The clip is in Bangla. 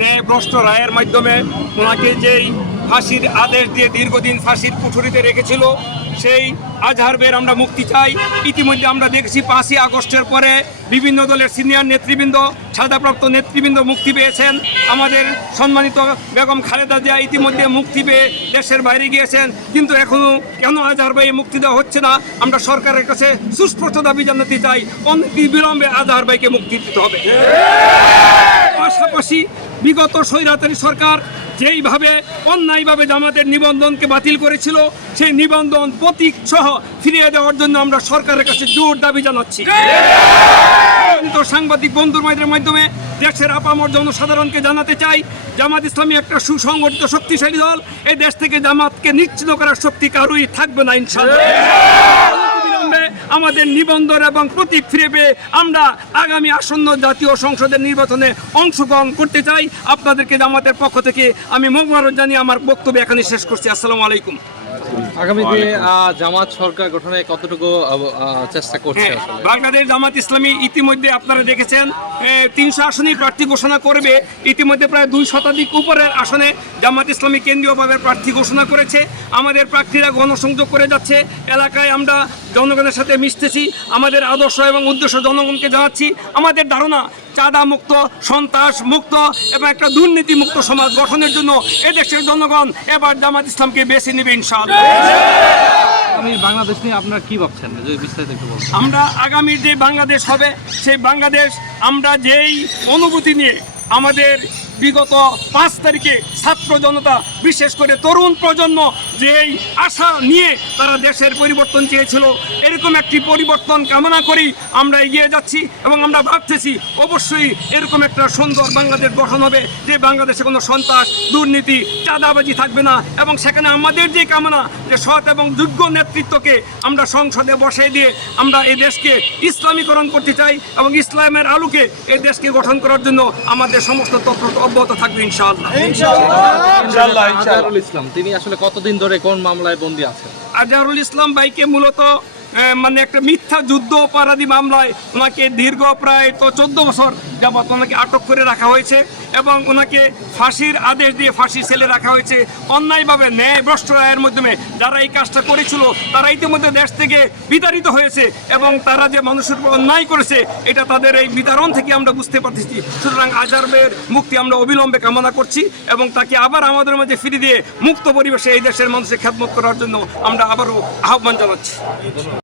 ন্যায়ভ্রষ্ট রায়ের মাধ্যমে ওনাকে যেই ফাঁসির আদেশ দিয়ে দীর্ঘদিন ফাঁসির কুঠুরিতে রেখেছিল, সেই আজহারবের আমরা মুক্তি চাই। ইতিমধ্যে আমরা দেখেছি 5ই আগস্টের পরে বিভিন্ন দলের সিনিয়র নেতৃবৃন্দ, সাজাপ্রাপ্ত নেতৃবৃন্দ মুক্তি পেয়েছেন। আমাদের সম্মানিত বেগম খালেদা জিয়া ইতিমধ্যে মুক্তি পেয়ে দেশের বাইরে গিয়েছেন, কিন্তু এখনও কেন আজহার ভাই মুক্তি দেওয়া হচ্ছে না? আমরা সরকারের কাছে সুস্পষ্ট দাবি জানাতে চাই, অনতিবিলম্বে আজহার ভাইকে মুক্তি দিতে হবে। পাশাপাশি বিগত স্বৈরাচারী সরকার যেইভাবে অন্যায়ভাবে জামাতের নিবন্ধনকে বাতিল করেছিল, সেই নিবন্ধন প্রতীক সহ ফিরিয়ে দেওয়ার জন্য আমরা সরকারের কাছে জোর দাবি জানাচ্ছি। সাংবাদিক বন্ধুর মাধ্যমে দেশের আপামর জনসাধারণকে জানাতে চাই, জামাত ইসলামী একটা সুসংগঠিত শক্তিশালী দল। এই দেশ থেকে জামাতকে নিশ্চিত করার শক্তি কারোই থাকবে না ইনশাআল্লাহ। আমাদের নিবন্ধন এবং প্রতীক ফিরে পেয়ে আমরা আগামী আসন্ন জাতীয় সংসদের নির্বাচনে অংশগ্রহণ করতে চাই। আপনাদেরকে জামাতের পক্ষ থেকে আমি মোবারক জানিয়ে আমার বক্তব্য এখানে শেষ করছি। আসসালামু আলাইকুম। আগামীতে জামাত সরকার গঠনে কতটুকু চেষ্টা করছে? বাংলাদেশ জামাত ইসলামী ইতিমধ্যে আপনারা দেখেছেন 300 আসনে প্রার্থী ঘোষণা করবে। ইতিমধ্যে প্রায় 2 শতাধিক উপরের আসনে জামাত ইসলামী কেন্দ্রীয়ভাবে প্রার্থী ঘোষণা করেছে। আমাদের প্রার্থীরা গণসংযোগ করে যাচ্ছে, এলাকায় আমরা জনগণের সাথে মিশতেছি, আমাদের আদর্শ এবং উদ্দেশ্য জনগণকে জানাচ্ছি। আমাদের ধারণা চাঁদা মুক্ত, সন্ত্রাস মুক্ত এবং একটা দুর্নীতি মুক্ত সমাজ গঠনের জন্য এদেশের জনগণ এবার জামাত ইসলামকে বেছে নেবে ইনশাআল্লাহ। আমি বাংলাদেশ নিয়ে আপনারা কি ভাবছেন, যদি বিস্তারিত একটু বলুন। আমরা আগামীর যে বাংলাদেশ হবে, সেই বাংলাদেশ আমরা যেই অনুভূতি নিয়ে আমাদের বিগত 5 তারিখে ছাত্র জনতা, বিশেষ করে তরুণ প্রজন্ম যেই আশা নিয়ে তারা দেশের পরিবর্তন চেয়েছিল, এরকম একটি পরিবর্তন কামনা করি আমরা এগিয়ে যাচ্ছি এবং আমরা ভাবতেছি অবশ্যই এরকম একটা সুন্দর বাংলাদেশ গঠন হবে, যে বাংলাদেশে কোনো সন্ত্রাস, দুর্নীতি, চাঁদাবাজি থাকবে না। এবং সেখানে আমাদের যে কামনা, যে সৎ এবং যোগ্য নেতৃত্বকে আমরা সংসদে বসিয়ে দিয়ে আমরা এই দেশকে ইসলামীকরণ করতে চাই এবং ইসলামের আলোকে এই দেশকে গঠন করার জন্য আমাদের সমস্ত তৎপরতা অব্যাহত থাকবে ইনশাআল্লাহ। আজহারুল ইসলাম তিনি আসলে কতদিন ধরে কোন মামলায় বন্দী আছেন? আজহারুল ইসলাম ভাইকে মূলত একটা মিথ্যা যুদ্ধ অপরাধী মামলায় ওনাকে দীর্ঘ প্রায় 14 বছর যাবত ওনাকে আটক করে রাখা হয়েছে এবং ওনাকে ফাঁসির আদেশ দিয়ে ফাঁসি সেলে রাখা হয়েছে। অন্যায়ভাবে ন্যায়ভ্রষ্ট রায়ের মাধ্যমে যারা এই কাজটা করেছিল তারা ইতিমধ্যে দেশ থেকে বিতাড়িত হয়েছে এবং তারা যে মানুষের উপর অন্যায় করেছে এটা তাদের এই বিতাড়ন থেকে আমরা বুঝতে পারতেছি। সুতরাং আজহারের মুক্তি আমরা অবিলম্বে কামনা করছি এবং তাকে আবার আমাদের মাঝে ফিরে দিয়ে মুক্ত পরিবেশে এই দেশের মানুষের খেদমত করার জন্য আমরা আবারও আহ্বান জানাচ্ছি।